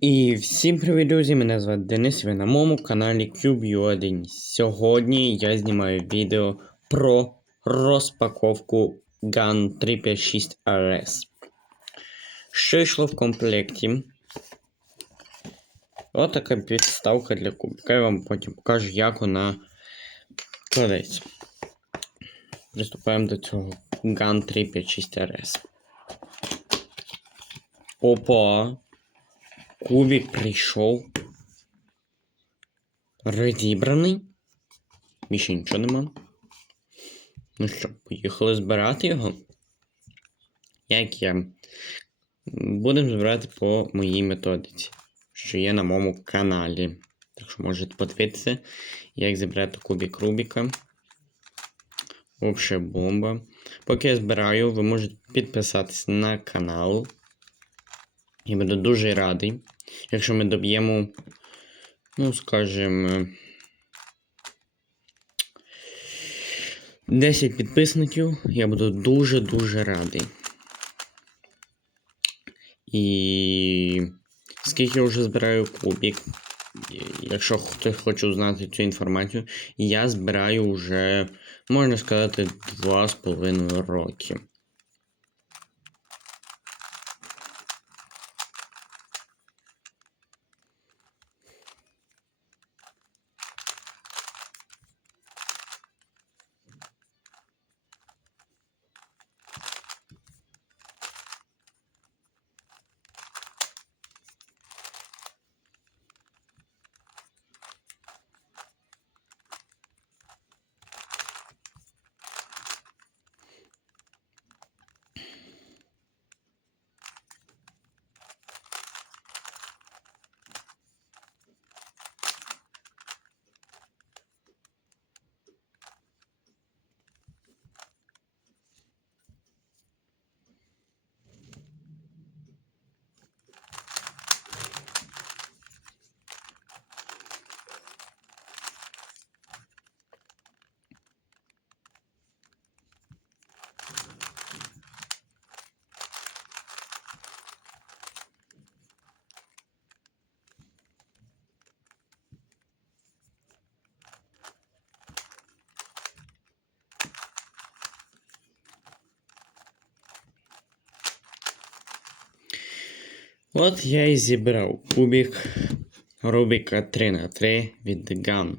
І всім привіт, друзі! Мене звати Денис, ви на моєму каналі CubeU1. Сьогодні я знімаю відео про розпаковку GAN 356 RS. Що йшло в комплекті? Ось така підставка для кубика. Я вам потім покажу, як вона кладеться. Приступаємо до цього GAN 356 RS. Опа! Кубик прийшов. Розібраний. Більше нічого нема. Ну що, поїхали збирати його? Як я? Будемо збирати по моїй методиці, що є на моєму каналі. Так що можете подивитися, як зібрати кубик Рубіка. Взагалі бомба. Поки я збираю, ви можете підписатися на канал. Я буду дуже радий, якщо ми доб'ємо, ну, скажімо, 10 підписників, я буду дуже-дуже радий. І скільки я вже збираю кубик, якщо хтось хоче узнати цю інформацію, я збираю вже, можна сказати, 2,5 роки. От я і зібрав кубик Рубіка 3 на 3 від GAN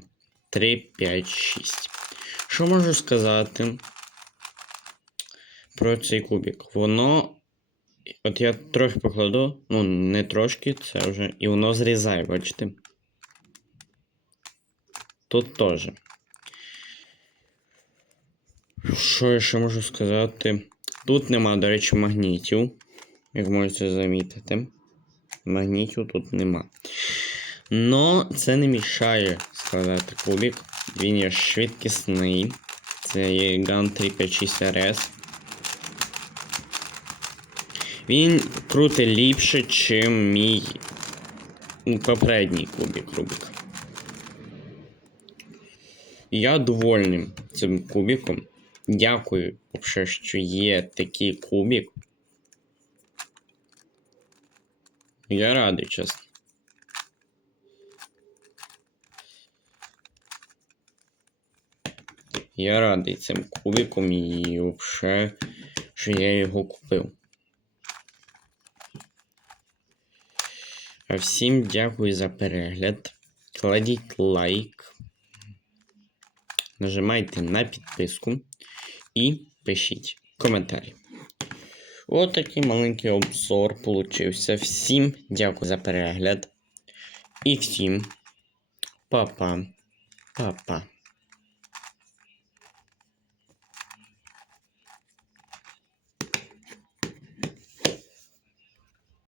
356. Що можу сказати про цей кубик? Воно. От я трохи покладу, ну, не трошки, це вже. І воно зрізає, бачите? Тут теж. Що я ще можу сказати? Тут нема, до речі, магнітів, як можете замітити магнітів тут нема. Но це не мішає складати кубик. Він є швидкісний. Це є GAN 356 RS. Він крутить ліпше, ніж мій попередній кубик Рубик. Я довольний цим кубиком. Дякую, що є такий кубик. Я радий, чесно. Я радий цим кубиком і взагалі, що я його купив. А всім дякую за перегляд. Кладіть лайк. Нажимайте на підписку і пишіть коментарі. От такий маленький обзор получився. Всім дякую за перегляд. І всім па-па. Па-па.